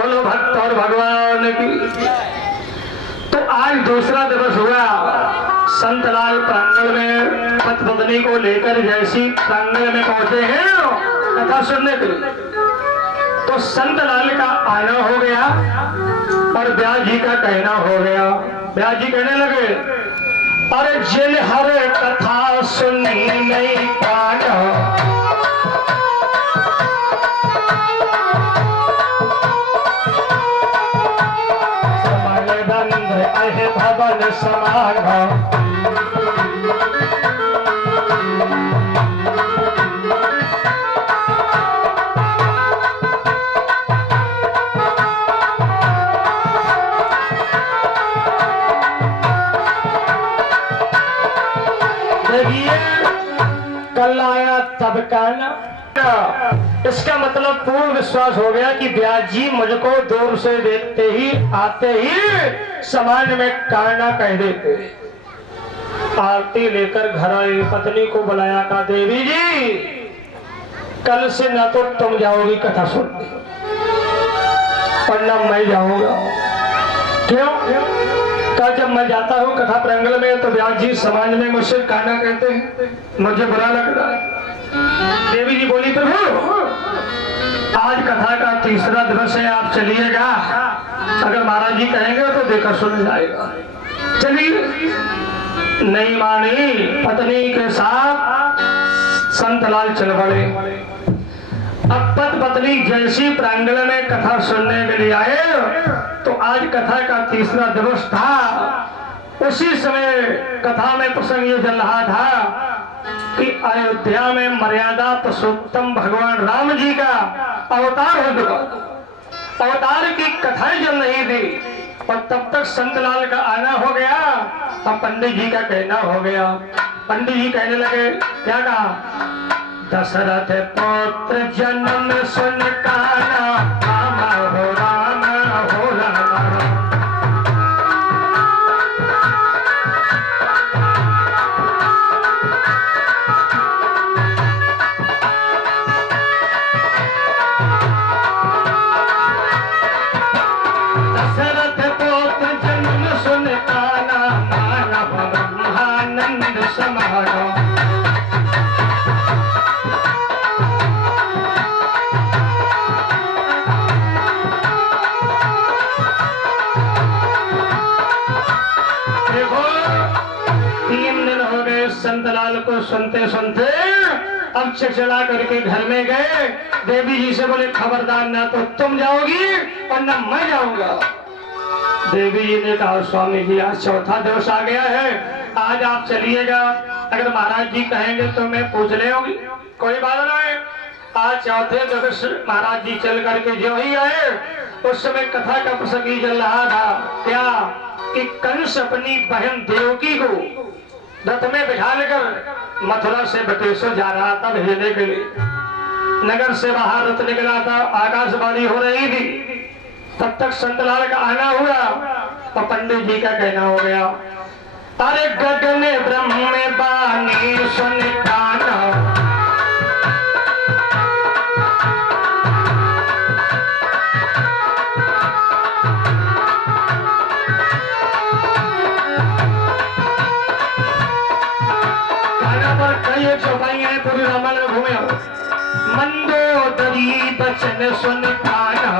बोलो भक्त और भगवान की। तो आज दूसरा दिवस हुआ। संतलाल प्रांगण में पत्नी को लेकर जैसी प्रांगण में पहुंचे हैं कथा सुनने के लिए, तो संतलाल का आना हो गया और व्यास जी का कहना हो गया। व्यास जी कहने लगे, अरे जिन हर कथा सुनी नहीं काना, समय बंध अहे भवन समाना, कल आया तब काना। इसका मतलब पूर्ण विश्वास हो गया कि व्यास जी मुझको दूर से देखते ही आते ही समाज में काना कह देते। आरती लेकर घर आई, पत्नी को बुलाया, कहा देवी जी कल से न तो तुम जाओगी कथा सुनने और न मैं जाऊंगा। क्यों? कहा जब मैं जाता हूँ कथा प्रांगण में तो व्यास जी समाज में मुझसे काना कहते हैं, मुझे बुरा लगता है। देवी जी बोली, प्रभु आज कथा का तीसरा दिवस है, आप चलिएगा। अगर महाराज जी कहेंगे तो देखकर सुन जाएगा। चलिए। नहीं मानी, पत्नी के साथ संतलाल चल पड़े। अब पत्नी जैसी प्रांगण में कथा सुनने के लिए आए तो आज कथा का तीसरा दिवस था। उसी समय कथा में प्रसंग ये चल रहा था कि अयोध्या में मर्यादा पुरुषोत्तम भगवान राम जी का अवतार हो चुका। अवतार की कथाएं चल रही थी और तब तक संतलाल का आना हो गया और पंडित जी का कहना हो गया। पंडित जी कहने लगे, क्या कहा? दशरथ पुत्र जन्म सुन काना, राम हो राम हो राम। दशरथ पुत्र जन्म सुन काना, मानव ब्रह्मानंद समारो। संतलाल को सुनते सुनते अब चिड़चिड़ा करके घर में गए। देवी जी से बोले, खबरदार ना तो तुम जाओगी और ना मैं जाऊंगा। देवी जी ने कहा, स्वामी जी आज चौथा दिवस आ गया है, आज आप चलिएगा। अगर महाराज जी कहेंगे तो मैं पूछ ले होगी, कोई बात नहीं। आज चौथे दिवस महाराज जी चल करके जो ही आए उस समय कथा का प्रसंग ही चल रहा था। क्या कि कंस अपनी बहन देवकी को रथ में बिठा लेकर मथुरा से बटेश्वर जा रहा था भेजने के लिए। नगर से बाहर रथ निकला था, आकाशवाणी हो रही थी। तब तक संतलाल का आना हुआ और पंडित जी का कहना हो गया, अरे गगन ब्रह्म में बानी सुन काना, चौपाई है पूरी रामायण में घूमे हो। मंदोदरी बचन सुन काना,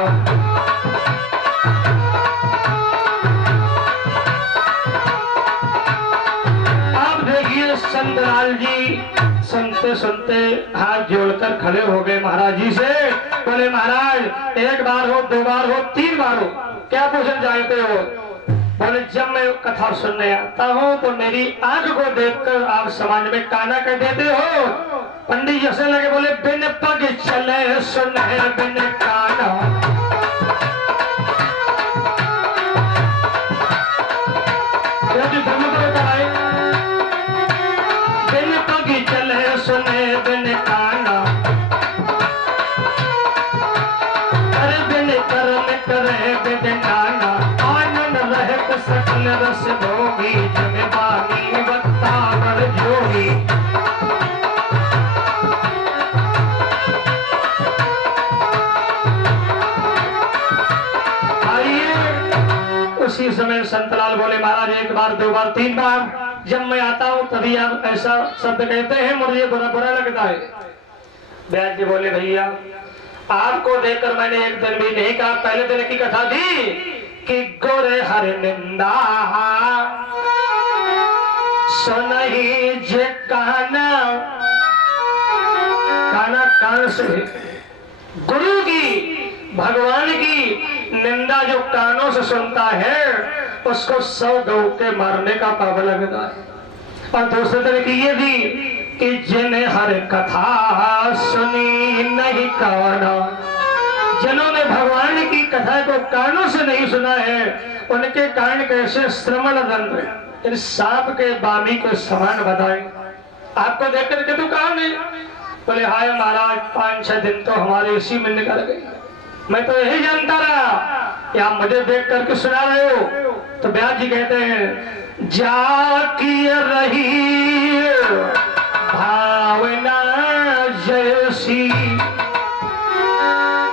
आप देखिए संतलाल जी सुनते सुनते हाथ जोड़कर खड़े हो गए महाराज जी से। बोले, महाराज एक बार हो, दो बार हो, तीन बार हो, क्या पूछना चाहते हो? बोले, जब मैं कथा सुनने आता हूँ तो मेरी आंख को देखकर आप समाज में काना कर देते हो। पंडित जैसे लगे, बोले, बिन पग चले सुने बिन काना, बिन पग चले सुने बिन काना, अरे बिन कर्म करे बिन काना, सकल रस भोगी जग बानी बत्ता कर जोगी। उसी समय संतलाल बोले महाराज एक बार दो बार तीन बार जब मैं आता हूँ तभी आप ऐसा शब्द कहते हैं, मुझे बुरा बुरा लगता है। व्यास जी बोले भैया आपको देखकर मैंने एक दिन भी नहीं कहा, पहले दिन की कथा थी कि गोरे हर निंदा सुनही जे काना, काना कान से गुरु की भगवान की निंदा जो कानों से सुनता है उसको 100 गौ के मारने का पाप लगता है। और दूसरे तरह की ये भी कि जिन्हें हर कथा सुनी नहीं काना, जिन्होंने भगवान की कथा को कानों से नहीं सुना है उनके कान कैसे श्रवण दंड सांप के बामी के समान बताए। आपको देख करके तो कहा नहीं, बोले हाय महाराज 5-6 दिन तो हमारे इसी में निकल गए, मैं तो यही जानता रहा कि आप मुझे देख करके सुना रहे हो। तो व्यास जी कहते हैं जाकी रही भावना जैसी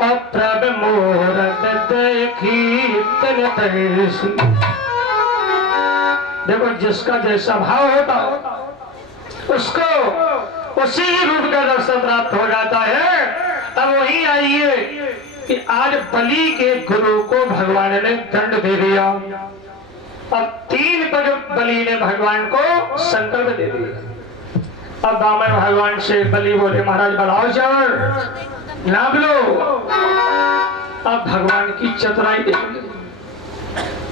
अप्रभ मूरत देखी तन तैसी। देखो जिसका जैसा भाव होता उसको उसी रूप का दर्शन प्राप्त हो जाता है। अब वही आइए कि आज बलि के गुरु को भगवान ने दंड दे दिया। अब 3 पग बलि ने भगवान को संकल्प दे दिया। अब बामन भगवान से बलि बोले महाराज बढ़ाओ चढ़ नाप लो। अब भगवान की चतुराई देखिए,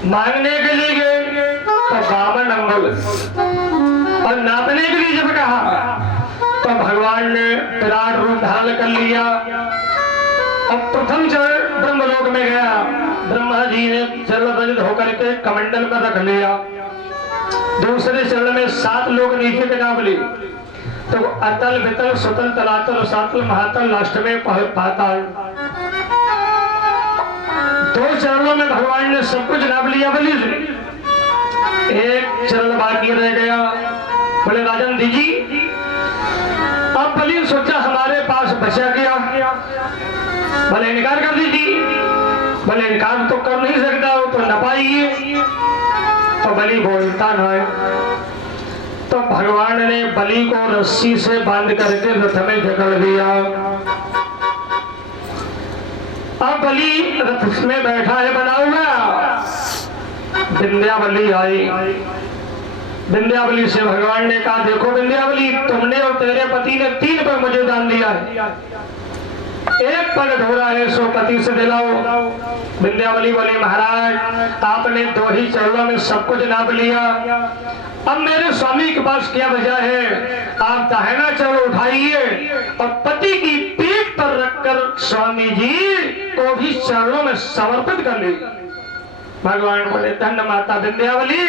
मांगने के लिए गए तो बामन अंगुल और नापने के लिए जब कहा तो भगवान ने विराट रूप धारण कर लिया। अब प्रथम चरण ब्रह्मलोक में गया, ब्रह्मा जी ने जल रजत होकर के कमंडल पर रख लिया। दूसरे चरण में 7 लोग नीचे के नाम ली, तो अतल वितल सुतल तलातल सातल महातल लास्ट में पाताल। 2 चरणों में भगवान ने सब कुछ नाप लिया बलि से। एक चरण बाकी रह गया, बोले राजन दीजी। अब बलि सोचा हमारे पास बचा गया, भले इनकार कर दीजिए। भले इनकार तो कर नहीं सकता हो तो न पाइए। तो बलि बोलता न है। तो भगवान ने बलि को रस्सी से बांध करके रथ में जकड़ दिया। अब बलि रथ में बैठा है बना हुआ। विंध्यावली आई, विंध्यावली से भगवान ने कहा देखो विंध्यावली तुमने और तेरे पति ने 3 पग मुझे दान दिया है, 1 पग अधूरा है सो पति से दिलाओ। विंध्यावली बोली महाराज आपने 2 ही चरणों में सब कुछ नाप लिया, अब मेरे स्वामी के पास क्या वजह है, आप दाहिना चरण उठाइए और पति की पीठ पर रखकर स्वामी जी को भी चरणों में समर्पित कर लीजिए। भगवान बोले धन्य माता विंध्यावली,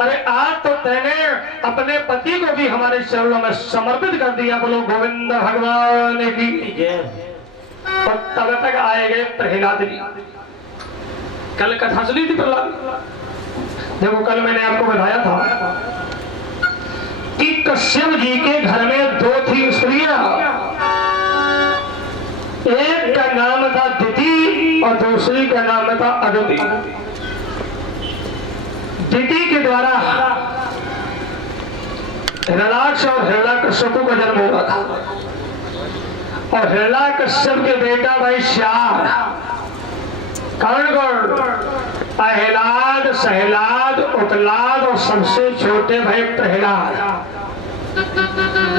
अरे आज तो तेने अपने पति को भी हमारे चरणों में समर्पित कर दिया। बोलो गोविंद भगवान की जय। और तब तक आए गए प्रहलाद जी। कल कथा सुनी थी प्रहलाद, देखो कल मैंने आपको बताया था कि कश्यप जी के घर में 2 थी स्त्रियां, एक का नाम था दिति और दूसरी का नाम था अदिति। दिति के द्वारा हिरण्याक्ष और हिरण्यकश्यप का जन्म हुआ था और हिरण्याकश्यप के बेटा भाई श्याम, कर्णगण, अहलाद, सहलाद, उत्लाद और सबसे छोटे भाई प्रहलाद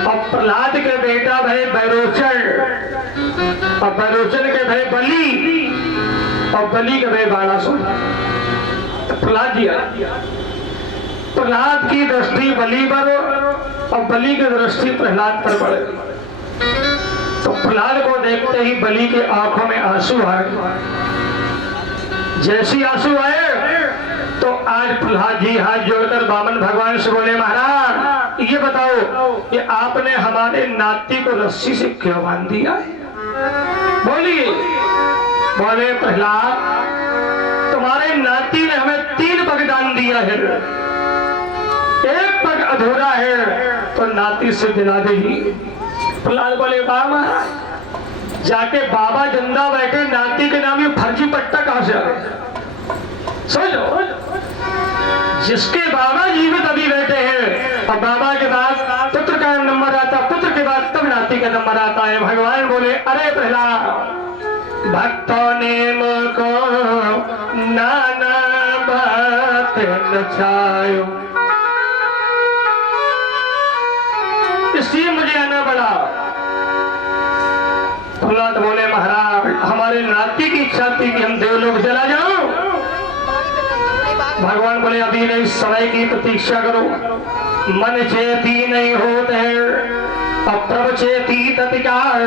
और प्रहलाद के बेटा भाई बैरोचन और बैरोचन के भाई बलि और बलि के भाई बाणासुर। प्रहलाद जी, प्रहलाद की दृष्टि बलि पर और बलि की दृष्टि प्रहलाद पर पड़ गई। तो प्रहलाद को देखते ही बलि के आंखों में आंसू आए। जैसी आंसू आए तो आज प्रहलाद जी हाथ जोड़कर बामन भगवान से बोले महाराज ये बताओ कि आपने हमारे नाती को रस्सी से क्यों बांध दिया है? बोलिए। बोले प्रहलाद तुम्हारे नाती ने हमें 3 पग दान दिया है, 1 पग अधूरा है तो नाती से दिला दीजिए। प्रहलाद बोले बाबा जाके बाबा जिंदा बैठे नाती के नाम ये फर्जी पट्टा कहां से आ गया? समझो जिसके बाबा जीवित अभी बैठे हैं और बाबा के बाद पुत्र का नंबर आता, पुत्र के बाद तब नाती का नंबर आता है। भगवान बोले अरे पहला भक्तों ने मुझको नाना बात नचायो, इसलिए मुझे आना पड़ा। प्रहलाद बोले महाराज हमारे नाती की इच्छा थी कि हम देवलोक चला जाओ। भगवान बोले अभी नहीं, समय की प्रतीक्षा करो। मन चेती नहीं होते अप्रभ चेती तत्काल,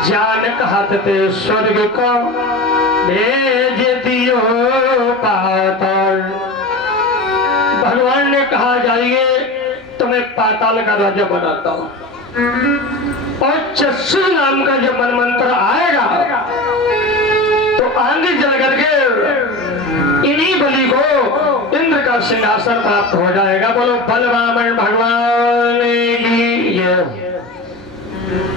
जान कहत ते स्वर्ग को भेज दियो पाताल। भगवान ने कहा जाइए तुम्हें पाताल का राजा बनाता हूं, और चक्षु नाम का जब मन मंत्र आएगा तो आंधी जल करके इन्हीं बलि को इंद्र का सिंहासन प्राप्त हो जाएगा। बोलो बलवामन भगवान की जय।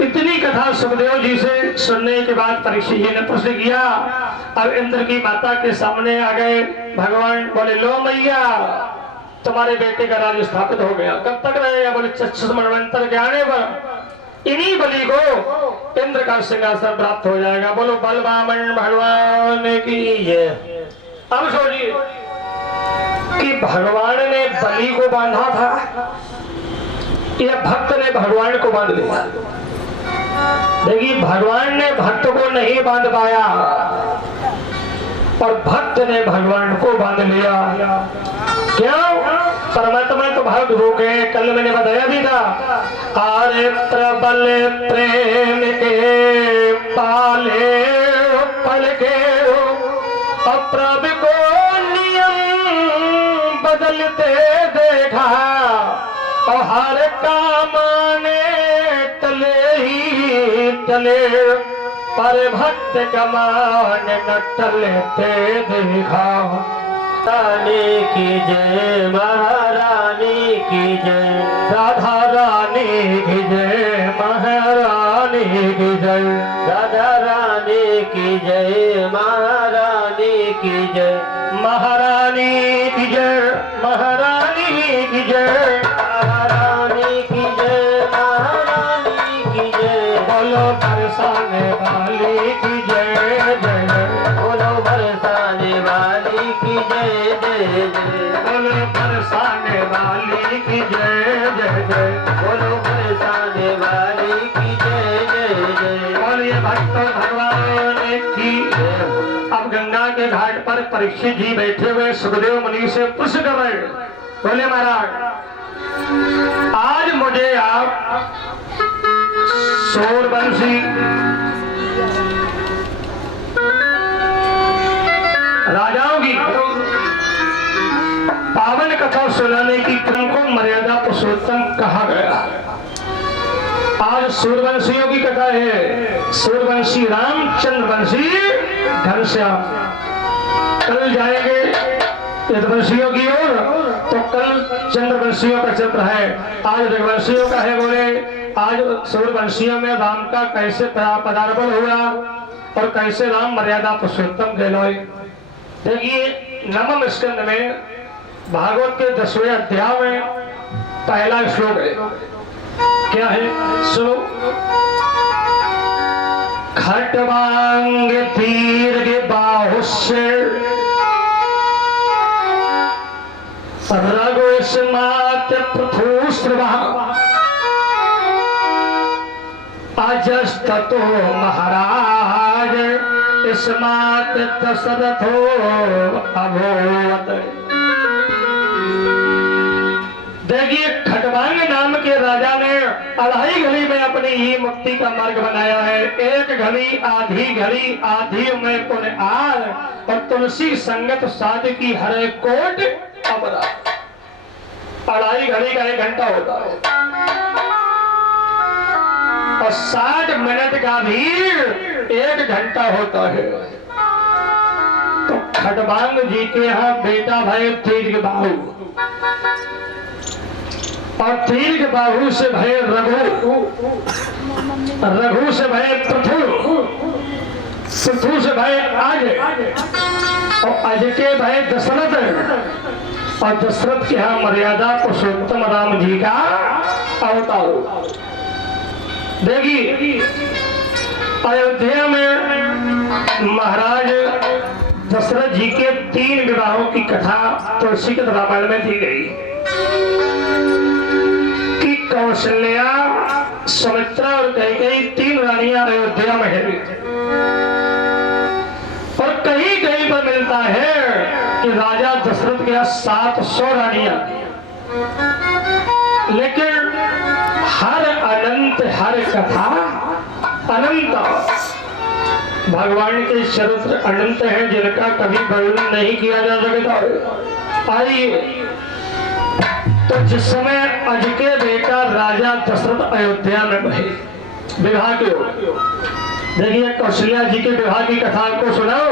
इतनी कथा सुखदेव जी से सुनने के बाद परीक्षित जी ने प्रश्न किया। अब इंद्र की माता के सामने आ गए। भगवान बोले लो मैया तुम्हारे बेटे का राज्य स्थापित हो गया, कब तक रहेगा? बोले चक्षु मनवंतर के आने पर इन्हीं बलि को इंद्र का सिंहासन प्राप्त हो जाएगा। बोलो बलवामन भगवान की जय। अब सोचिए कि भगवान ने बलि को बांधा था या भक्त ने भगवान को बांध लिया? देखिए भगवान ने भक्त को नहीं बांध पाया और भक्त ने भगवान को बांध लिया। क्यों? परमात्मा तो भाग रोके। कल मैंने बताया भी था, आरे प्रबल प्रेम के पाले पल के अप्रभ को नियम बदलते देखा, और हर कामाने तले ही तले, पर भक्त कमान न टलते देखा। रानी की जय, महारानी की जय, राधा रानी की जय, महारानी की जय, राधा रानी की जय, महारानी की जय, महारानी की जय, महारानी की जय, महारानी की जय, महारानी की जय। बोलो बरसाने वाली की जय जय, बोलो बरसाने वाली की जय जय जय, बोलो बरसाने वाली की जय जय जय, बोलो बरसाने वाली की जय जय जय। बोलिए भक्त भगवान की जय। अब गंगा के घाट पर परीक्षित जी बैठे हुए सुखदेव मुनि से प्रश्न कर रहे। बोले महाराज आज मुझे आप सूर्यवंशी राजाओं की पावन कथा सुनाने की क्रम को मर्यादा पुरुषोत्तम कहा गया। आज सूर्यवंशियों की कथा है। सूर्यवंशी रामचंद्र वंशी घनश्याम। कल जाएंगे यदुवंशियों की ओर, तो कल चंद्रवंशियों का चक्र है, आज रघुवंशियों का है। बोले आज सूर्यवंशियों में राम का कैसे पदार्पण हुआ और कैसे राम मर्यादा पुरुषोत्तम कहलाए। देखिए नवम स्कंद में भागवत के 10वें अध्याय में पहला श्लोक है। क्या है? सुनो। खटवांग दीर्घ बाहुष्य रघुष्मात पृथुस्रवा अजस्ततो महाराज स्मात दशरथो अभूत। देखिए खटवांग नाम के राजा ने अढ़ाई घड़ी में अपनी ही मुक्ति का मार्ग बनाया है। एक घड़ी आधी में पुण्य आर, और तुलसी संगत साध की हरे कोट अमरा। अढ़ाई घड़ी का 1 घंटा होता है और 60 मिनट का भी 1 घंटा होता है। तो खटवांग जी के यहाँ बेटा भाई दीर्घ बाहु, और दीर्घ बाहु से भय रघु, रघु से भय पृथु, पृथु से भय आगे, और अज के भाई दशरथ, और दशरथ के यहाँ मर्यादा पुरुषोत्तम राम जी का अवतार। देखिए अयोध्या में महाराज दशरथ जी के 3 विवाहों की कथा तुलसी के रामायण में दी गई कि कौशल्या, सुमित्रा और कैकेयी 3 रानियां अयोध्या में है। और कहीं कहीं पर मिलता है कि राजा दशरथ के 700 रानियां, लेकिन हर अनंत, हर कथा अनंत। भगवान के चरित्र अनंत हैं जिनका कभी वर्णन नहीं किया जा सकता। आइए, तो जिस समय अज के बेटा राजा दशरथ अयोध्या में बहे विवाह के, देखिए कौशल्या जी के विवाह की कथा को सुनाओ।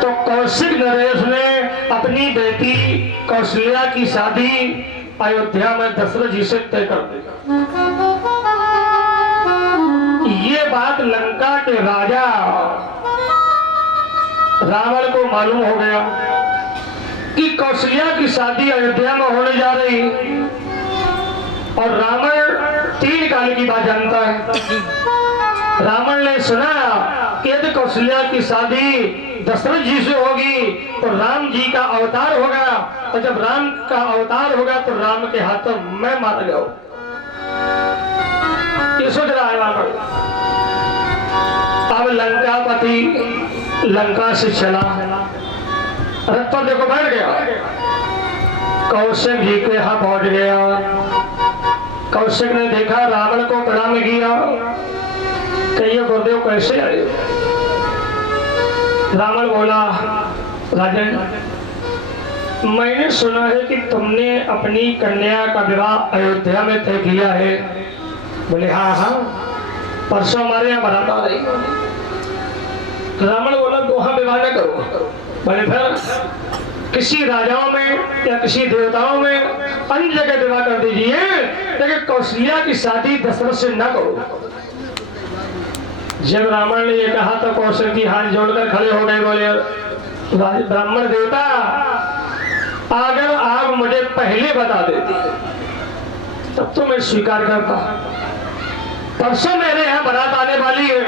तो कौशिक नरेश ने अपनी बेटी कौशल्या की शादी अयोध्या में दशरथ जी से तय कर दी। ये बात लंका के राजा रावण को मालूम हो गया कि कौशल्या की शादी अयोध्या में होने जा रही, और रावण 3 काल की बात जानता है। रावण ने सुना कि यदि कौशल्या की शादी दशरथ जी से होगी तो राम जी का अवतार होगा, और जब राम का अवतार होगा तो राम के हाथों मैं मारा जाऊं। ये सोच रहा है रावण। अब लंकापति लंका से चला, रथ पर देखो बैठ गया, कौशिक जी के यहाँ पहुंच गया। कौशिक ने देखा, रावण को प्रणाम किया, कहिए गुरुदेव कैसे आए? रावण बोला, राजन मैंने सुना है कि तुमने अपनी कन्या का विवाह अयोध्या में तय किया है। बोले हाँ हाँ, परसों हमारे यहाँ बारात आ रही। रावण बोला, दोहा विवाह न करो। बोले फिर किसी राजाओं में या किसी देवताओं में अन्य जगह विवाह कर दीजिए, लेकिन कौशल्या की शादी दशरथ से न करो। जब रावण ने ये कहा तो कौशल की हाथ जोड़कर खड़े हो गए। बोले ब्राह्मण देवता, अगर आप मुझे पहले बता देते तब तो मैं स्वीकार करता। परसों मेरे यहाँ बारात आने वाली है,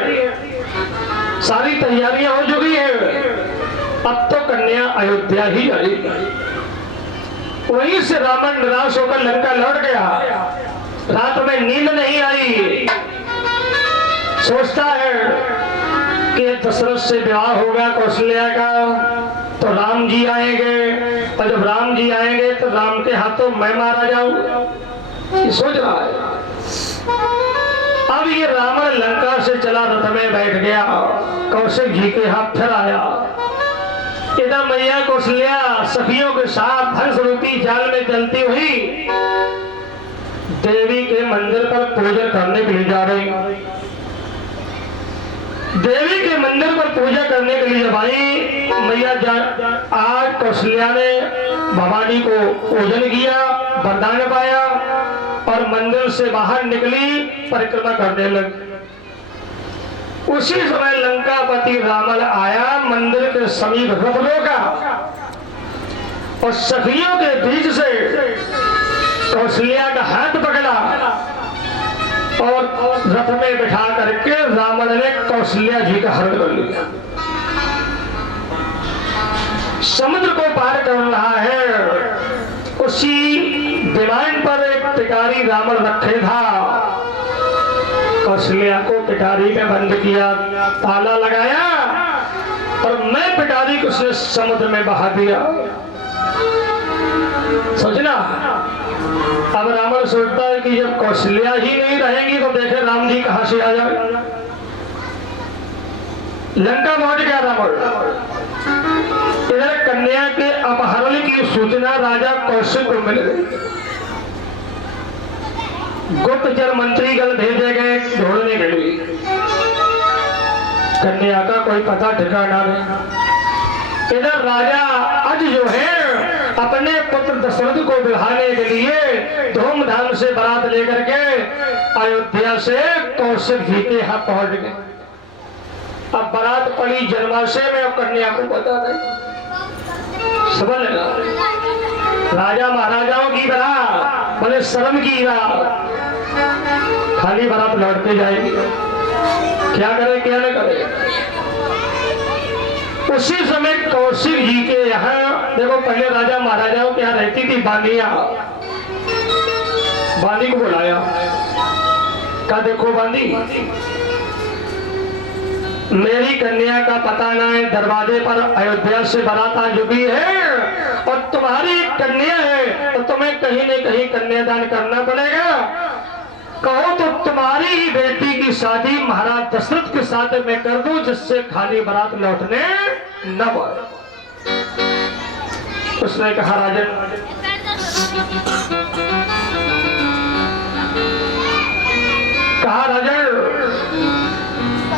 सारी तैयारियां हो चुकी है, अब तो कन्या अयोध्या ही जाएगी। वहीं से रावण निराश होकर लंका लौट गया। रात में नींद नहीं आई, सोचता है कि दशरथ से विवाह होगा कौशल्या का तो राम जी आएंगे, और जब राम जी आएंगे तो राम के हाथों मैं मारा जाऊं। ये सोच रहा है। अब ये रावण लंका से चला, रथ में बैठ गया, कौशिक जी के हाथ फिर आया। इधर मैया कौशल्या सखियों के साथ हंस रूपी जाल में चलती हुई देवी के मंदिर पर पूजा करने के लिए जा रही। देवी के मंदिर पर पूजा करने के लिए जब आई मैया, आज कौशल्या ने भवानी को पूजन किया, वरदान पाया और मंदिर से बाहर निकली, परिक्रमा करने लगी। उसी समय लंकापति रावण आया, मंदिर के समीप रथ रोका और सखियों के बीच से कौशल्या का हाथ पकड़ा और रथ में बिठा करके रावण ने कौशल्या जी का हरण कर लिया। समुद्र को पार कर रहा है, उसी विमान पर एक पिटारी रावण रखे था। कौशल्या को पिटारी में बंद किया, ताला लगाया और मैं पिटारी को उसने समुद्र में बहा दिया। सोचना, अब रावण सोचता है कि जब कौशल्या ही नहीं रहेंगी तो देखे राम जी कहां से आ जाए। लंका पहुंच गया रावण। इधर कन्या के अपहरण की सूचना राजा कौशिक को मिल गई। गुप्तचर मंत्रीगण भेजे गए ढूंढने के लिए। कन्या का कोई पता ठिकाना नहीं। इधर राजा आज जो है अपने पुत्र दशरथ को बिठाने के लिए धूमधाम से बारात लेकर के अयोध्या से कौशिक जी के यहाँ पहुंच गए। अब बारात पड़ी जन्माशय में, और कन्या को पता नहीं। समझ लेना, राजा महाराजाओं की बारात बड़े शर्म की बात, खाली बारात लौटते जाएगी। क्या करे क्या न करे। उसी समय कौशिक जी के यहाँ देखो, पहले राजा महाराजाओं के यहाँ रहती थी बांदिया। बांदी को बुलाया, कहा देखो बांदी, मेरी कन्या का पता ना है, दरवाजे पर अयोध्या से बारात आ चुकी है और तुम्हारी एक कन्या है, तो तुम्हें कहीं न कहीं कन्यादान करना पड़ेगा। कहो तो तुम्हारी ही बेटी की शादी महाराज दशरथ के साथ मैं कर दूं, जिससे खाली बारात लौटने न पड़े। उसने कहा राजन, कहा राजन,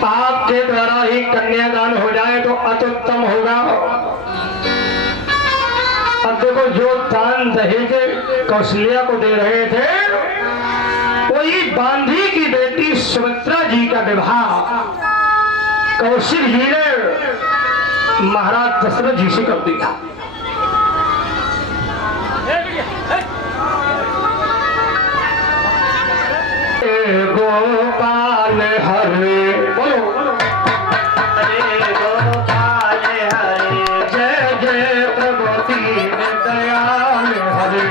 आपके द्वारा ही कन्यादान हो जाए तो अत्युत्तम होगा। अब देखो, जो दान दहेज कौशल्या को दे रहे थे, वही बांधी की बेटी सुमित्रा जी का विवाह कौशिक जी ने महाराज दशरथ जी से कर दिया। गोपाल हरे बोलो, गोपाल हरे, जय जय प्रभु दीन दयाल हरे,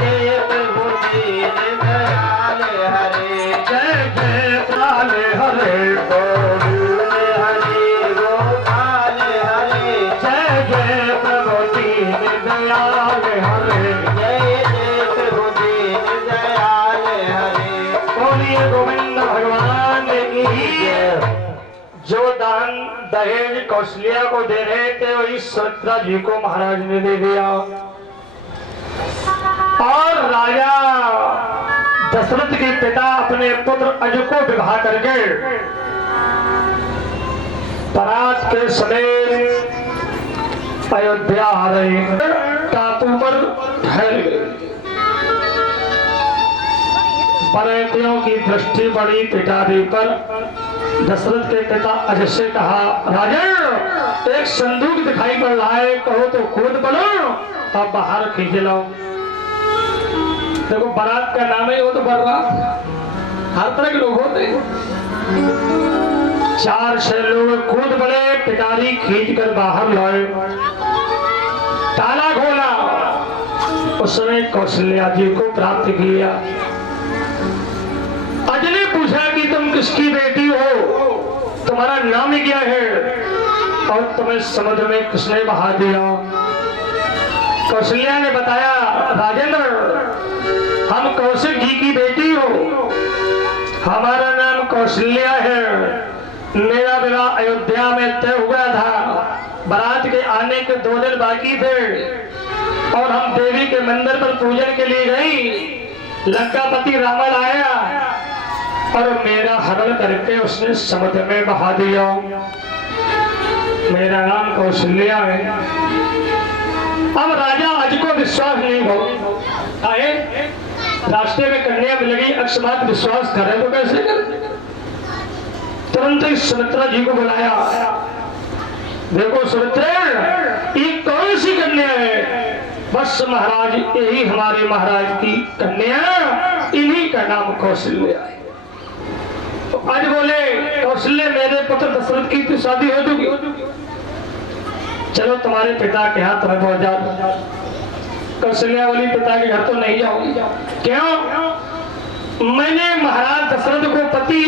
जय प्रभु दीन दयाल हरे, जय जय पाल हरे, गोपाल हरे, गोपाल हरे, जय जय प्रभु दीन दयाल हरे, जय जय प्रभु दीन दयाल हरे। बोलिए गोविंद भगवान की। जो दान दहेज कौशल्या को दे रहे थे, वही सुमित्रा जी को महाराज ने दे दिया। और राजा दशरथ के पिता अपने पुत्र अज को विवाह करके बारात के समय अयोध्या आ रहे, टापू पर ठहर गए। बरतियों की दृष्टि पड़ी पिताजी पर। दशरथ के पिता अजय से कहा, राजन, एक संदूक दिखाई पड़ रहा है, कहो तो खोद पड़ो और बाहर खींच लो। देखो, बारात का नाम है वो तो बारात, हर तरह के लोग होते हैं। 4-6 लोग कूद पड़े, पिटारी खींच कर बाहर लाए, ताला खोला, उसने कौशल्या जी को प्राप्त किया। अजय ने पूछा कि तुम किसकी बेटी हो, तुम्हारा नाम क्या है और तुम्हें समुद्र में किसने बहा दिया। कौशल्या ने बताया, राजेंद्र, हम कौशिक जी की बेटी हो, हमारा नाम कौशल्या है, मेरा विवाह अयोध्या में तय हुआ था, बारात के आने के 2 दिन बाकी थे और हम देवी के मंदिर पर पूजन के लिए गई। लंकापति रावण आया और मेरा हरण करके उसने समुद्र में बहा दिया। मेरा नाम कौशल्या है। अब राजा अज को विश्वास नहीं हो आए, रास्ते में कन्या मिल गई, अकस्मात विश्वास करे तो कैसे करे। तुरंत ही सुमित्रा जी को बुलाया, देखो सुमित्रा, ये कौन सी कन्या है। बस महाराज, यही हमारे महाराज की कन्या, इन्हीं का नाम कौशल्या है। तो आज बोले, कौशल्या, मेरे पुत्र दशरथ की तो शादी हो चुकी, चलो तुम्हारे पिता के हाथ में पहुंच जाओ। कौशल्या वाली, पिता के घर तो नहीं जाओगी। क्यों? मैंने महाराज दशरथ को पति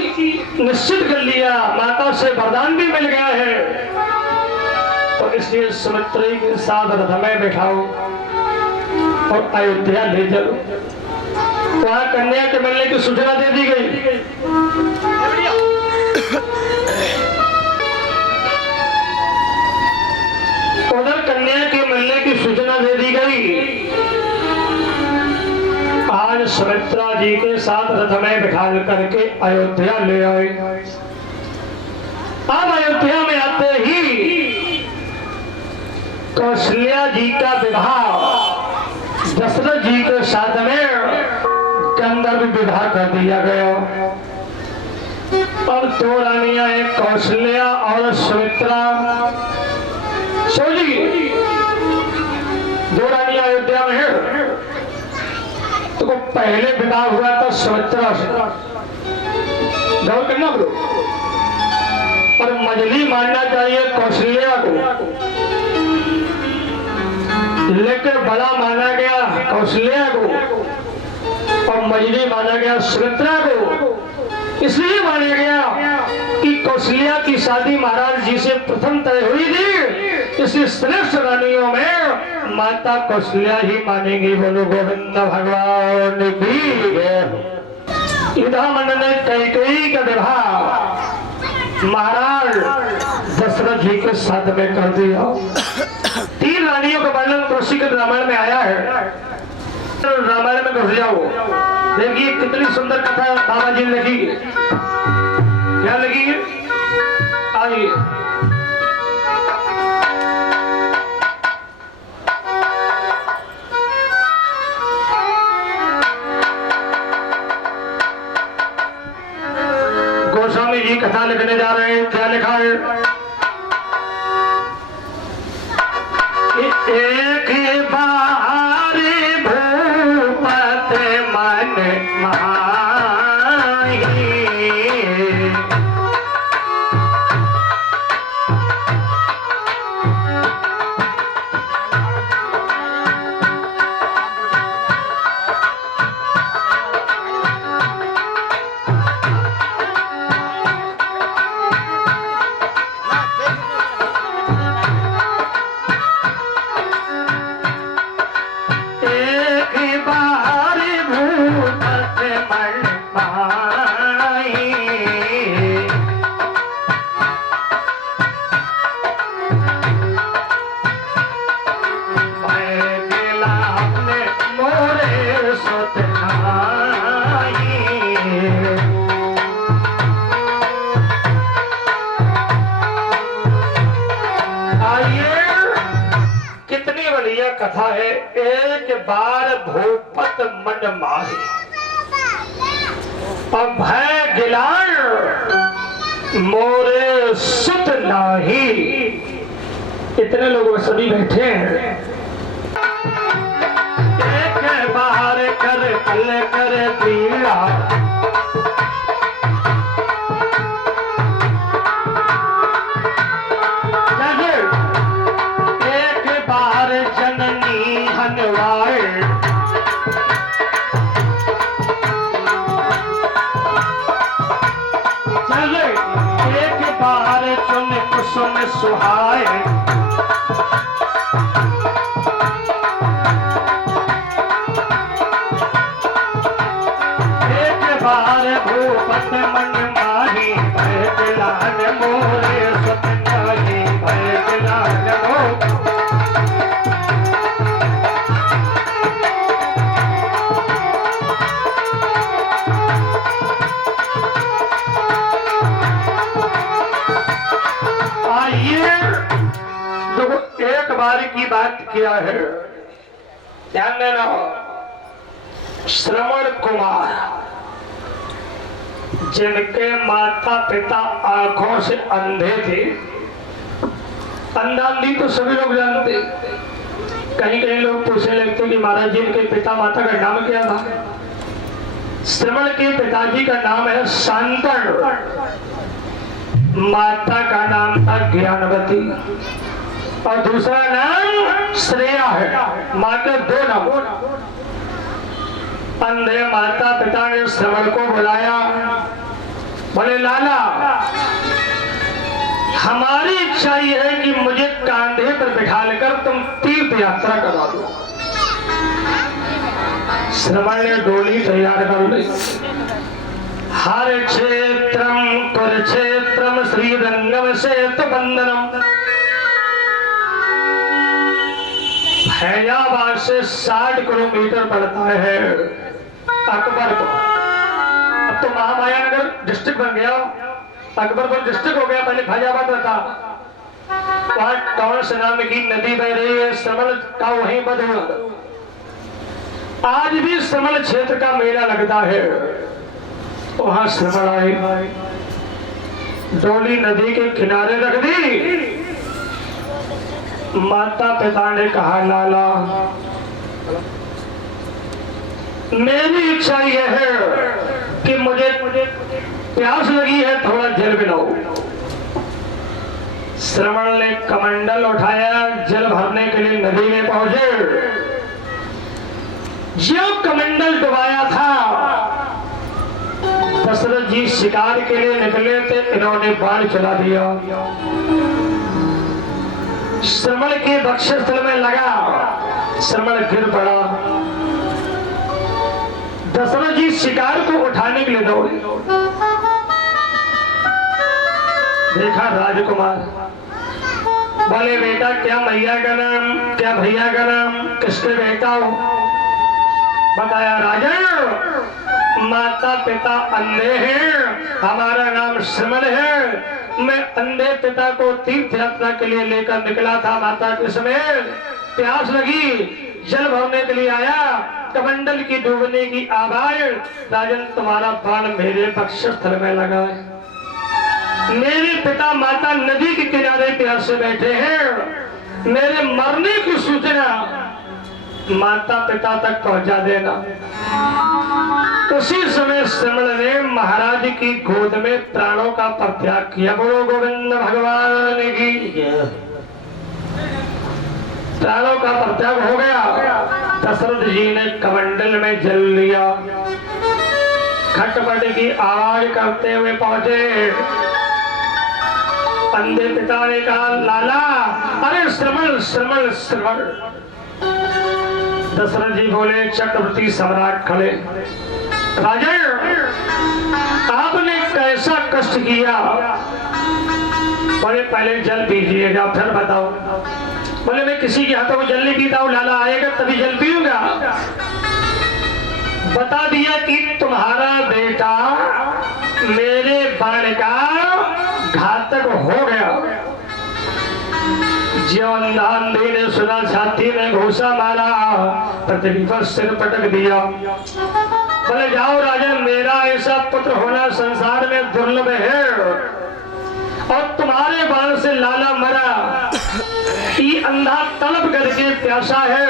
निश्चित कर लिया, माता से वरदान भी मिल गया है, तो इसलिए सुमित्रा के साथ रथ में बैठाओ और अयोध्या ले चलो। वहां कन्या के मिलने की सूचना दे दी गई। उधर कन्या के मिलने की सूचना दे दी गई। आज सुमित्रा जी के साथ रथ में बिठा करके अयोध्या ले आए। अब अयोध्या में आते ही कौशल्या जी का विवाह दशरथ जी के साथ में गंधर्व विवाह कर दिया गया। अब दो रानियां हैं, कौशल्या और सुमित्रा। सोची दो रानियां अयोध्या में है, तो पहले विवाह हुआ था सुमित्रा से, गौर करना करो, और मजली मानना चाहिए कौशल्या को, लेकिन बड़ा माना गया कौशल्या को और मजली माना गया सुमित्रा को। इसलिए माना गया कि कौशल्या की शादी महाराज जी से प्रथम तय हुई थी, इसलिए श्रेष्ठ रानियों में माता कौशल्या ही मानेंगी। बोलो गोविंद भगवान की। युधामंड ने कैकेयी का विवाह महाराज दशरथ जी के साथ में कर दिया। तीन रानियों का वर्णन तुलसी के रामायण में आया है, रामायण में घुस जाओ, देखिए कितनी सुंदर कथा बाबा जी ने लिखी है। क्या लिखी है? आइए गोस्वामी जी कथा लिखने जा रहे हैं। क्या लिखा है? एक बार भूपत मन माही, कथा है। एक बार भूपत मन माही और भय गिलान मोरे सुत नाही। इतने लोग सभी बैठे हैं। एक बार कर कल कर पीड़ा, एक बार चुन कुसुम सुहाए, एक बार भूपत मन माही, भय गिलान मोरे सुत नाही, भय गिलान मोरे। एक बार की बात किया है, ध्यान देना। श्रवण कुमार जिनके माता पिता आंखों से अंधे थे, अंधांधी तो सभी लोग जानते, कहीं कहीं लोग पूछने लगते कि महाराज जी के पिता माता का नाम क्या था। श्रवण के पिताजी का नाम है शांतन, माता का नाम था ज्ञानवती और दूसरा नाम श्रेया है। माँ के दो नाम। अंधे माता पिता ने श्रवण को बुलाया, बोले लाला हमारी इच्छा ये है कि मुझे कांधे पर बिठाकर तुम तीर्थ यात्रा करा दो। श्रवण ने डोली तैयार कर ली। हर क्षेत्रम कुरुक्षेत्रम श्रीरंगम सेतु बंधनम, फैजाबाद से 60 किलोमीटर पड़ता है अकबरपुर। अब तो महामाया नगर डिस्ट्रिक्ट बन गया, अकबरपुर डिस्ट्रिक्ट हो गया, पहले फैजाबाद रहता। वहां टॉन्स नाम की नदी बह रही है, समल का वहीं बद हुआ। आज भी समल क्षेत्र का मेला लगता है, वहां श्रवण आए। डोली नदी के किनारे रख दी। माता पिता ने कहा लाला मेरी इच्छा यह है कि मुझे प्यास लगी है, थोड़ा जल पिलाओ। श्रवण ने कमंडल उठाया, जल भरने के लिए नदी में पहुंचे। जो कमंडल डुबाया था, दशरथ जी शिकार के लिए निकले थे, इन्होंने बाण चला दिया। श्रवण के वक्षस्थल में लगा, श्रवण गिर पड़ा। दशरथ जी शिकार को उठाने के लिए दौड़े। देखा राजकुमार, बोले बेटा क्या मैया का नाम, क्या भैया का नाम, किसके बेटा हो? बताया राजा माता पिता अंधे हैं, हमारा नाम श्रवण है। मैं अंधे पिता को तीर्थ यात्रा के लिए लेकर निकला था, माता के समय प्यास लगी, जल भरने के लिए आया, कमंडल की डूबने की आवाज। राजन तुम्हारा बाण मेरे वक्षस्थल में लगा है। मेरे पिता माता नदी के किनारे प्यासे बैठे हैं, मेरे मरने की सूचना माता पिता तक पहुंचा देना। उसी समय श्रवण ने महाराज की गोद में प्राणों का परित्याग किया। बोलो गोविंद भगवान की। प्राणों का परित्याग हो गया। दशरथ जी ने कमंडल में जल लिया। खटपट की आवाज करते हुए पहुंचे। अंधे पिता ने कहा लाला, अरे श्रवण श्रवण श्रवण। दशरथ जी बोले चक्रवर्ती सम्राट खड़े, राजा आपने कैसा कष्ट किया? बोले पहले जल पीजिएगा फिर बताओ। बोले मैं किसी के हाथों में जल नहीं पीता हूँ, लाला आएगा तभी जल पीऊंगा। बता दिया कि तुम्हारा बेटा मेरे बाण का घातक हो गया। जो अंधी ने सुना, छाती में घूसा मारा, पृथ्वी पर सिर पटक दिया। बोले जाओ राजन, मेरा ऐसा पुत्र होना संसार में दुर्लभ है और तुम्हारे बाण से लाला मरा। ये अंधा तड़प करके प्यासा है,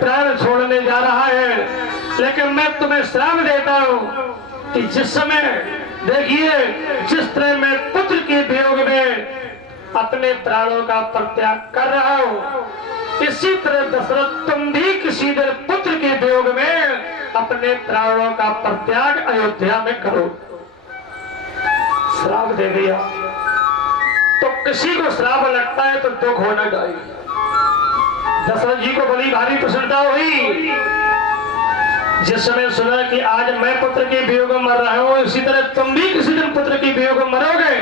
प्राण छोड़ने जा रहा है, लेकिन मैं तुम्हें श्राप देता हूँ कि जिस समय देखिए जिस तरह मैं पुत्र के वियोग में अपने प्राणों का परित्याग कर रहा हूँ, इसी तरह दशरथ तुम भी किसी दिन पुत्र के वियोग में अपने प्राणों का परित्याग अयोध्या में करो। श्राप दे दिया। तो किसी को श्राप लगता है तो दुख होना चाहिए। दशरथ जी को बड़ी भारी प्रसन्नता हुई। जिस समय सुना कि आज मैं पुत्र के वियोग में मर रहा हूं, इसी तरह तुम भी किसी दिन पुत्र के वियोग में मरोगे,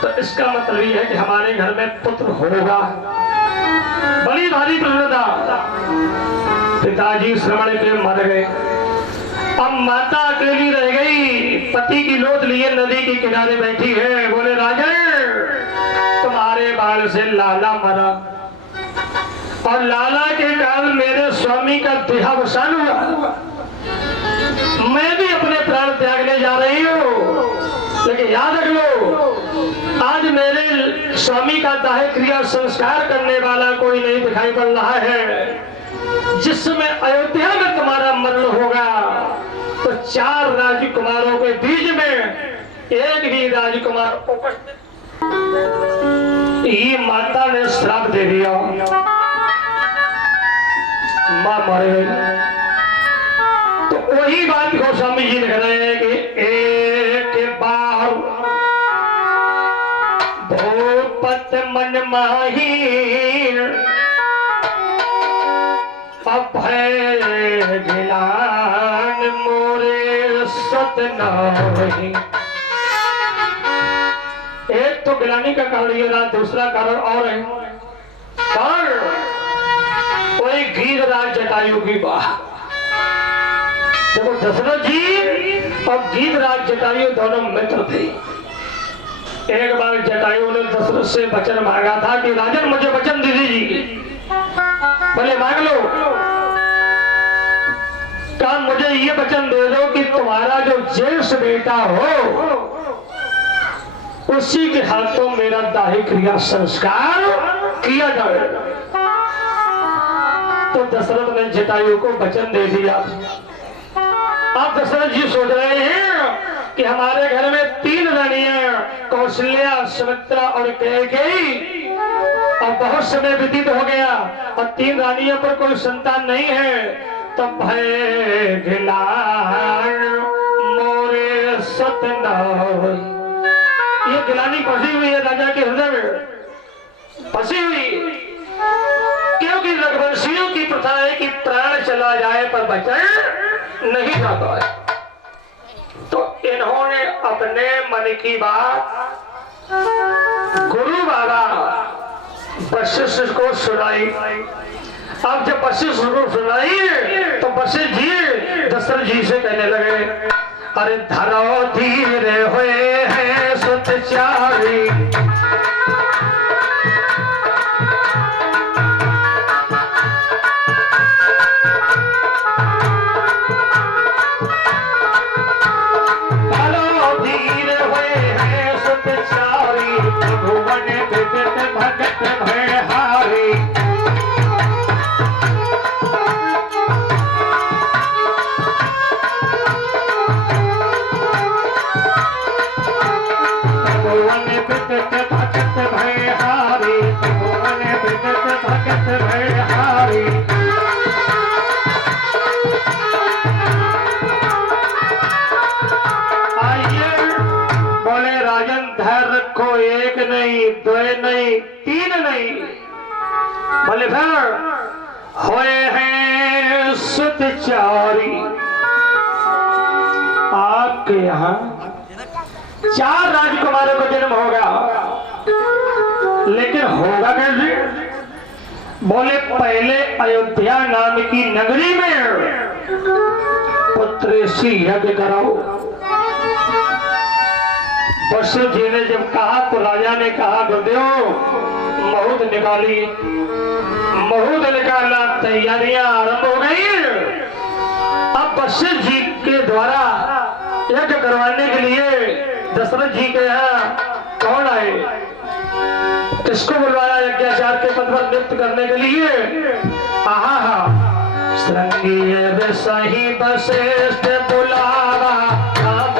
तो इसका मतलब यह है कि हमारे घर में पुत्र होगा। बड़ी भारी प्रसन्नता। पिताजी श्रवण के मर गए। अब माता अकेली रह गई, पति की लोथ लिए नदी के किनारे बैठी है। बोले राजा तुम्हारे बाण से लाला मरा और लाला के कारण मेरे स्वामी का देहावसान हुआ। मैं भी अपने प्राण त्यागने जा रही हूँ, लेकिन याद रख लो आज मेरे स्वामी का दाह क्रिया संस्कार करने वाला कोई नहीं दिखाई पड़ रहा है। जिस समय अयोध्या में तुम्हारा मरण होगा तो 4 राजकुमारों के बीच में एक ही राजकुमार उपस्थित। ये माता ने श्राप दे दिया। मां मर गई। तो वही बात गोस्वामी जी लिख रहे हैं कि एक बार भूपत मन माही अभय गिलान मोरे सतनाही। एक तो गिलानी का कारण ये रहा, दूसरा कारण और है और कोई गीधराज जटायु की बात। देखो दशरथ जी और गीधराज जटायु दोनों मित्र थे। एक बार जटायु ने दशरथ से वचन मांगा था कि राजन मुझे वचन दे दीजिए। बोले मांग लो। कहा मुझे ये वचन दे दो कि तुम्हारा जो ज्येष्ठ बेटा हो उसी के हाथों मेरा दाही क्रिया संस्कार किया जाएगा। तो दशरथ ने जटायु को वचन दे दिया। अब दशरथ जी सोच रहे हैं कि हमारे घर में 3 रानियां, कौशल्या, सुमित्रा और कैकेयी, और बहुत समय व्यतीत हो गया और 3 रानियों पर कोई संतान नहीं है। तो भय गिलान मोरे सतनाई, ये गिलानी फंसी हुई है राजा के हृदय में, फंसी हुई, क्योंकि रघुवंशियों की प्रथा है कि प्राण चला जाए पर बचन नहीं जाता है। तो इन्होंने अपने मन की बात गुरु बाबा वशिष्ठ को सुनाई। अब जब वशिष्ठ को सुनाई तो वशिष्ठ जी दशरथ जी से कहने लगे, अरे धरो धीरे हुए हैं सतचारी, एक नहीं, 2 नहीं, 3 नहीं, बोले फिर होए हैं सतचारी। आपके यहाँ 4 राजकुमारों का जन्म होगा, लेकिन होगा कैसे? बोले पहले अयोध्या नाम की नगरी में पुत्रेशी यज्ञ कराओ। वशिष्ठ जी ने जब कहा तो राजा ने कहा, गुरुदेव मुहूर्त निकाली, मुहूर्त निकाला, तैयारियां आरंभ हो गई। अब वशिष्ठ जी के द्वारा यज्ञ करवाने के लिए दशरथ जी के यहाँ कौन आए, किसको बुलवाया यज्ञाचार के पद पर नियुक्त करने के लिए? श्रृंगी सही वशिष्ठ बुलावा, सब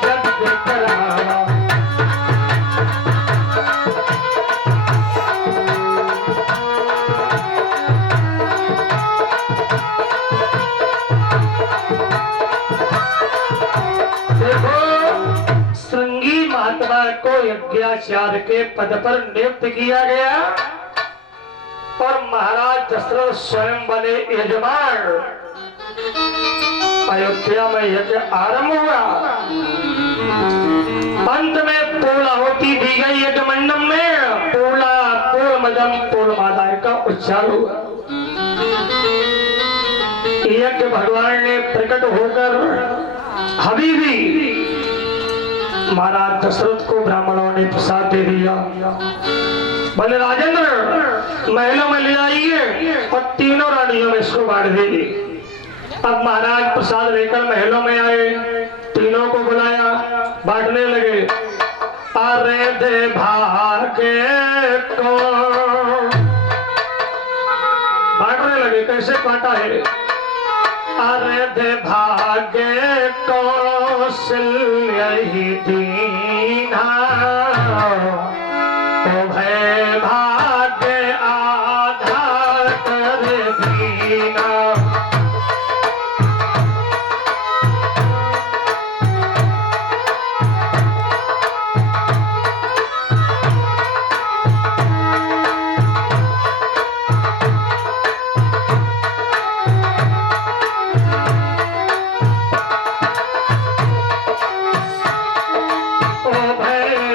जग करावा। देखो, श्रृंगी महात्मा को यज्ञाचार्य के पद पर नियुक्त किया गया और महाराज दशरथ स्वयं बने यजमान। अयोध्या में यज्ञ आरंभ हुआ, अंत में पूर्णाहुति दी गई। यज्ञ मंडप में पूर्णमदम पूर्णमादाय का उच्चार हुआ। यज्ञ भगवान ने प्रकट होकर हबीबी महाराज दशरथ को ब्राह्मणों ने प्रसाद दे दिया। बोले राजेंद्र महलों में ले आइए और 3 रानियों में इसको बांट दीजिए। अब महाराज प्रसाद लेकर महलों में आए, 3 को बुलाया, बांटने लगे। अरे दे भागे को बांटने लगे, कैसे बांटा है? अरे दे भागे कौशल्य ही दीना, तो भय भाग्य आधार कर दीना।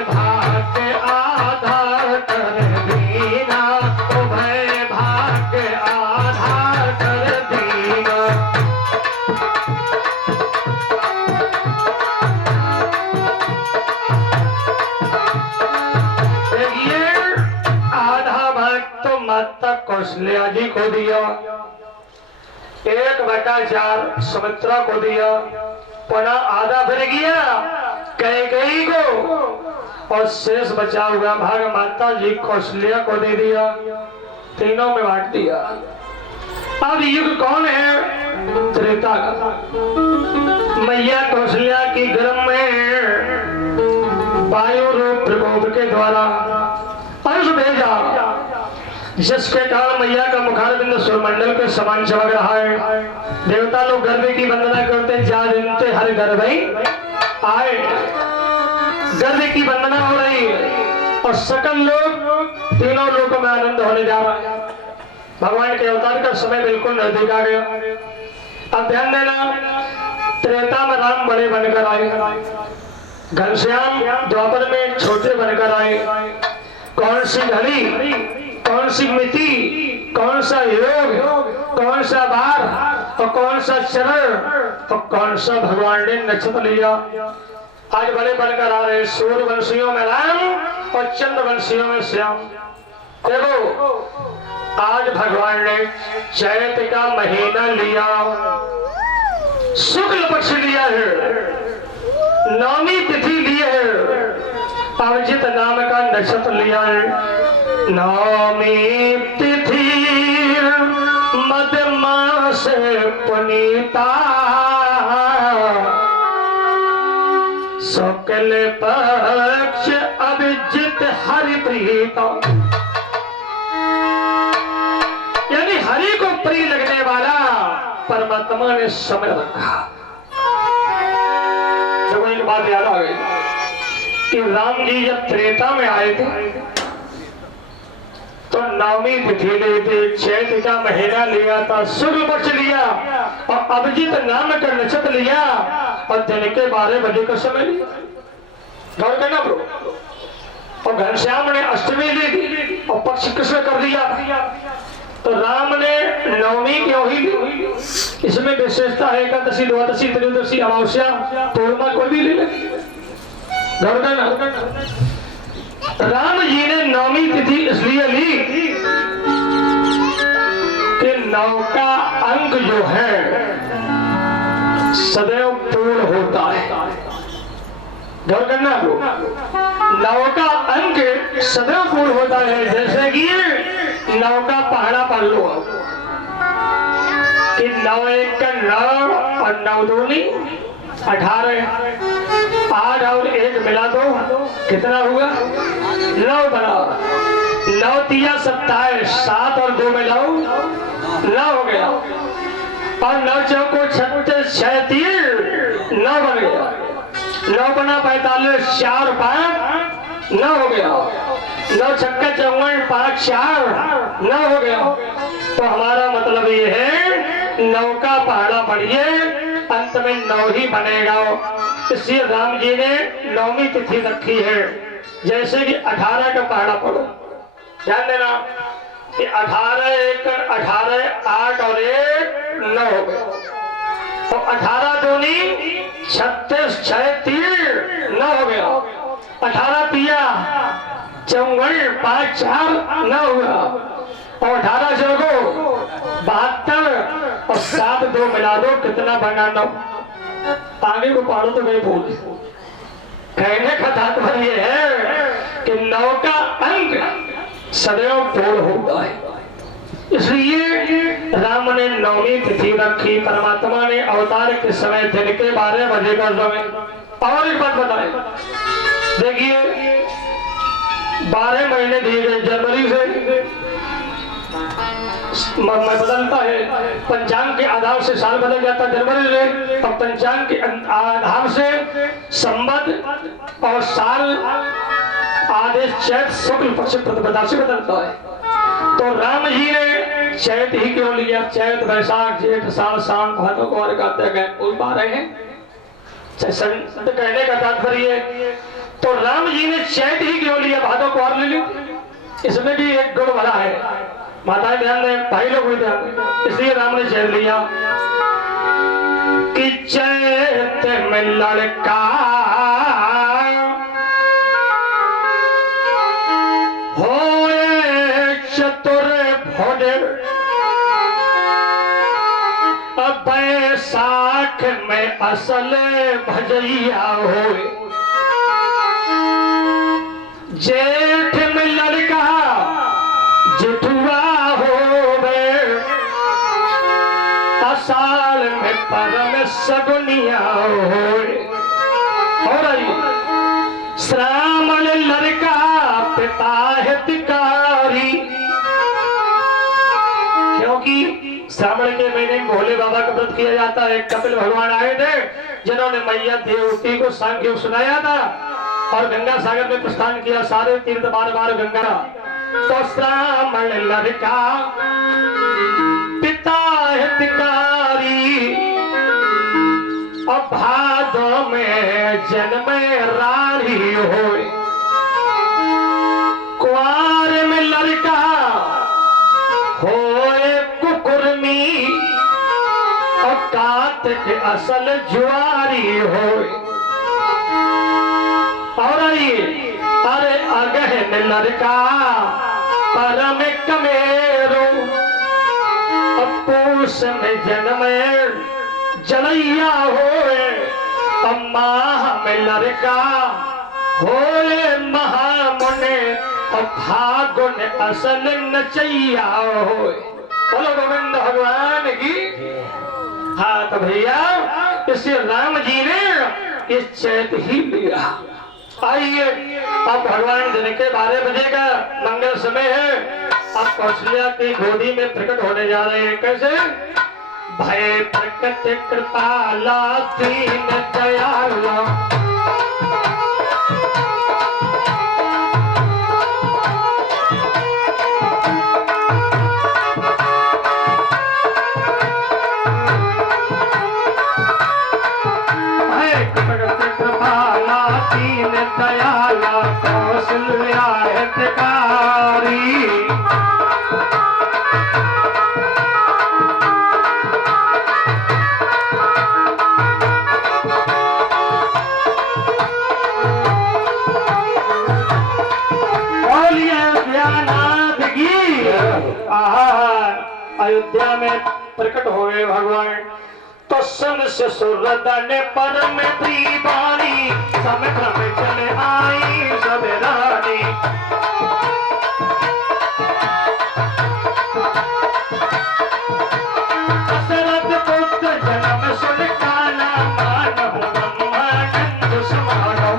भाग्य आधार कर दी भाग तो माता कौशल्या जी को दिया, 1/4 सुमित्रा को दिया, पुनः आधा फिर गया कैकेयी को, और शेष बचा हुआ भाग माता जी कौशल्या को दे दिया, तीनों में बांट दिया। अब युग कौन है? त्रेता का। मैया कौशल्या की गर्भ में वायु रूप प्रकोप के द्वारा अंश भेजा, जिसके कारण मैया का मुखारबिंद सूर्यमंडल के समान चमक रहा है। देवता लोग गर्भ की वंदना करते, जा दिनते हर गर्भ आए, गर्भ की वंदना हो रही है और सकल लोग तीनों लोगों में आनंद होने जा रहा है। भगवान के अवतार का समय बिल्कुल नजदीक आ गया। अब ध्यान देना, त्रेता में राम बड़े बनकर आए, घनश्याम द्वापर में छोटे बनकर आए। कौन सी घड़ी, कौन सी मिति, कौन सा योग, कौन सा बार और कौन सा चरण और कौन सा भगवान ने नक्षत्र लिया, आज बड़े बनकर आ रहे। सूर्यवंशियों में राम और चंद्रवंशियों में श्याम। देखो आज भगवान ने चैत का महीना लिया, शुक्ल पक्ष लिया है, नवमी तिथि ली है, अभिजित नाम का नक्षत्र लिया है। नवमी तिथि मदमास पुनीता, शुक्ल पक्ष अभिजित हरि प्रीता, यानी हरि को प्रिय लगने वाला परमात्मा ने समय रखा। तो एक बात याद आ गई कि राम जी जब त्रेता में आए थे तो नवमी तिथि ली थी, चैत का महीना लिया था, शुक्ल पक्ष लिया और अभिजित नाम का नक्षत्र लिया और दिन के 12 बजे का समय लिया। गौर करना ब्रो। और घनश्याम ने अष्टमी ली थी और पक्ष कृष्ण कर दिया। तो राम ने नवमी क्यों ही ली? इसमें विशेषता है, एकादशी, द्वादशी, त्रयोदशी, अमावस्या, पूर्णिमा कोई भी ले ले। राम जी ने नवमी तिथि इसलिए ली कि नौ का अंक जो है सदैव पूर्ण होता है। गौर करना, नौ का अंक सदैव पूर्ण होता है। जैसे कि नौ का पहाड़ा पढ़ लो कि 9 1 का 9 और 9 दूनी 18, 8 और 1 मिला दो कितना हुआ? 9 बना। 9 तिया 27, 7 और 2 मिलाओ 9 हो गया। और 9 चौको 36, 6 3 9 बन गया। 9 बना 45, 4 5 9 हो गया। 9 छक्का 54, 5 4 9 हो गया। तो हमारा मतलब ये है 9 का पहाड़ा पढ़िए, अंत में 9 ही बनेगा। इसलिए राम जी ने नवमी तिथि रखी है। जैसे कि 18 का पहाड़ा पढ़ो, ध्यान देना कि 18 1 18, 8 और 1 9 हो गया। तो 18 दूनी 36, 6 3 9 हो गया। 18 तिया 54, 5 4 9 हुआ। और 18 चौको 72 और 7 2 मिला दो कितना बना? 9। आगे को पढ़ो तो मैं भूल। कहने का तात्पर्य है कि 9 का अंक सदैव पूर्ण होता है। इसलिए राम ने नवमी तिथि रखी। परमात्मा ने अवतार के समय दिन के 12 बजे का समय। और एक बात बताएं, देखिए 12 महीने दिए गए, जनवरी से बदलता है, पंचांग के आधार से साल बदल जाता है जनवरी से, और पंचांग के आधार से संवत और साल आदेश चैत शुक्ल पक्ष प्रतिपदा से बदलता है। तो राम जी ने चैत ही क्यों लिया? चैत वैशाख जेठ साल सावन भादो को और कहते गए बोल पा रहे हैं। कहने का तात्पर्य तो राम जी ने चैत ही क्यों लिया, भादो को और ले ली? इसमें भी एक गुण भरा है। माताएं ध्यान दें, भाई लोग भी ध्यान दें। इसलिए राम ने चैत लिया कि चैत में लड़का होए होने बैसाख में असल भजैया हो, जेठ में लड़का जेठुआ होवे, आषाढ़ में परम सगुनिया होए, और श्रावण लड़का पिता हितकारी, क्योंकि श्रावण के महीने में भोले बाबा का व्रत किया जाता है। कपिल भगवान आए थे जिन्होंने मैया देवती को सांख्य सुनाया था और गंगा सागर में प्रस्थान किया, सारे तीर्थ बार बार गंगा। तो श्रावण लड़का पिता हितकारी, और भादो में जन्म रानी होए, कुआर में लड़का होए कुकुरमी, और कार्तिक असल जुआरी होए, और अरे अगहन लड़का परम कमेरो, और पूस में जन्म जलैया होए, और माह में लड़का होए महामुने, और फागुन असल नचैया होए। बोलो गोविंद भगवान की। हाँ तो भैया इससे राम जी ने इस चैत ही लिया। आइए अब भगवान दिन के 12 बजे का मंगल समय है, अब कौशल्या की गोदी में प्रकट होने जा रहे हैं। कैसे? भय प्रकट कृपाला दीन दयाला, दयाला कौशल्या हितकारी, अयोध्या में प्रकट हुए भगवान। तो सन से सुरदन परम दीवानी, समुद्र में चले आई सब रानी, दशरथ पुत्र जन्म सुन काना, मानव ब्रह्मानंद समानो,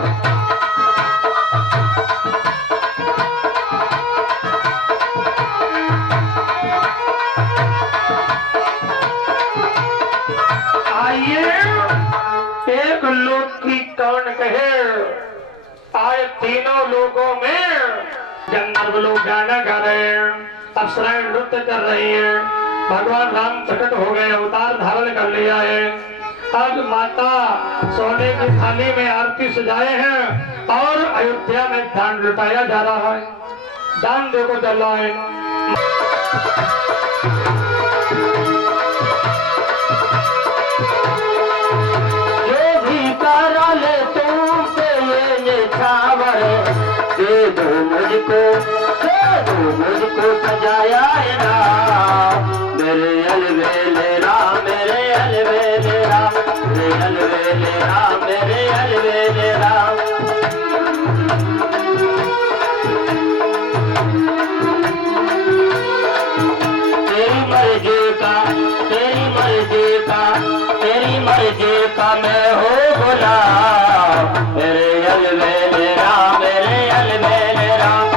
एक लोक की कौन कहे, आए तीनों लोगों में गंधर्व लोग गाना गा रहे हैं, अप्सराएं नृत्य कर रही हैं, भगवान राम प्रकट हो गए, अवतार धारण कर लिया है। अब माता सोने की थाली में आरती सजाए हैं और अयोध्या में दान लुटाया जा रहा है, दान देखो चल रहा है। दे दो मुझको सजाया है राम, मेरे अलवेले राम, मेरे अलवेले राम, मेरे अलवेले राम, मेरे अलवेले राम। तेरी मर्जी का, तेरी मर्जी का, तेरी मर्जी का मैं हो गुलाम, मेरे अलवेले राम, मेरे अलवेले राम,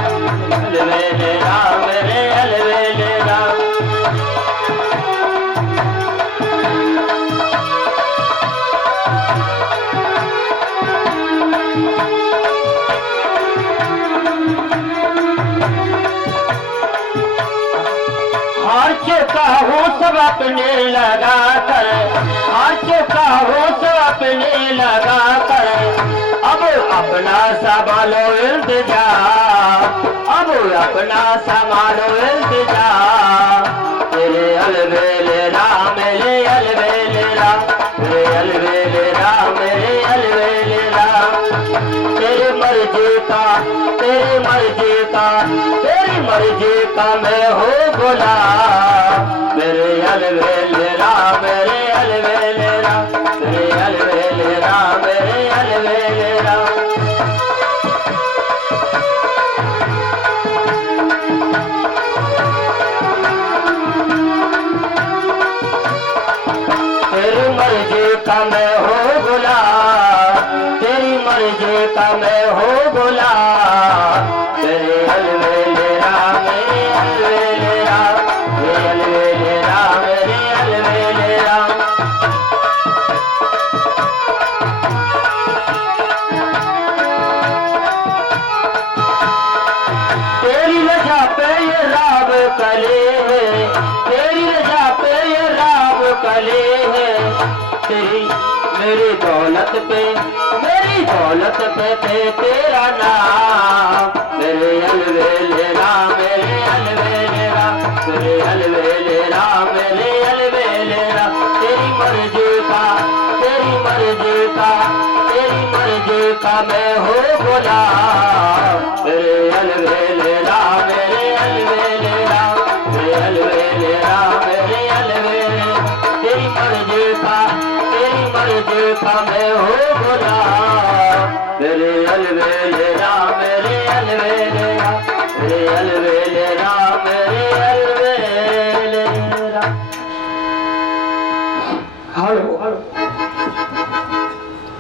अलवेले राम, मेरे अलवेले राम। हार चुका हूँ सब अपने लगा कर, हार चुका हूँ सब अपने लगा कर, अब अपना संभालो इंतजार, अब अपना संभालो इंतजार। तेरे अलवेले राम, मेरे अलवेले राम, मेरे अलवेले राम, मेरे अलवेले राम। तेरी मर्जी का, तेरी मर्जी का मैं हो गुलाम। मेरे अलवेलेरा, मेरे अलवेलेरा, मेरे अलवेलेरा, मेरे अलवेलेरा। तेरी मर्जी का मैं हो गुलाम, तेरी मर्जी का मैं हो गुलाम। मेरे अलवेलेरा, मेरे अलवेलेरा, मेरे अलवेलेरा, मेरे अलवेलेरा। तेरी रजा पे ये राम कले है, तेरी रजा पे ये राम कले है। तेरी मेरी दौलत पे, मेरी दौलत पे तेरा नाम। मेरे अलवेलेरा, मेरे अलवेलेरा, मेरे अलवेलेरा, मेरे अलवेलेरा। तेरी मर्जी का, तेरी मर्जी का, तेरी मर्जी का मैं हो गुलाम। मेरे अलवेलेरा, मेरे अलवेलेरा, मेरे अलवेलेरा, मेरे अलवेलेरा। तेरी मर्जी का, तेरी मर्जी का मैं हो गुलाम। मेरे अलवेलेरा, मेरे अलवेलेरा।